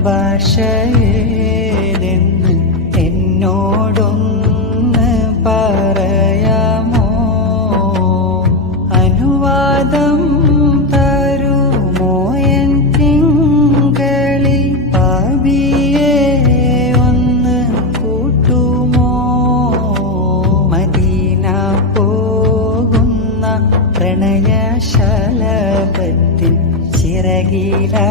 ഭാഷയേതെന്ന് എന്നോടൊന്ന് പറയാമോ? അനുവാദം തരുമോ എൻ തിങ്കളി? പാപിയെ ഒന്ന് കൂട്ടുമോ? മദീന പോകുന്ന പ്രണയശലഭത്തിൻ ചിറകിലാ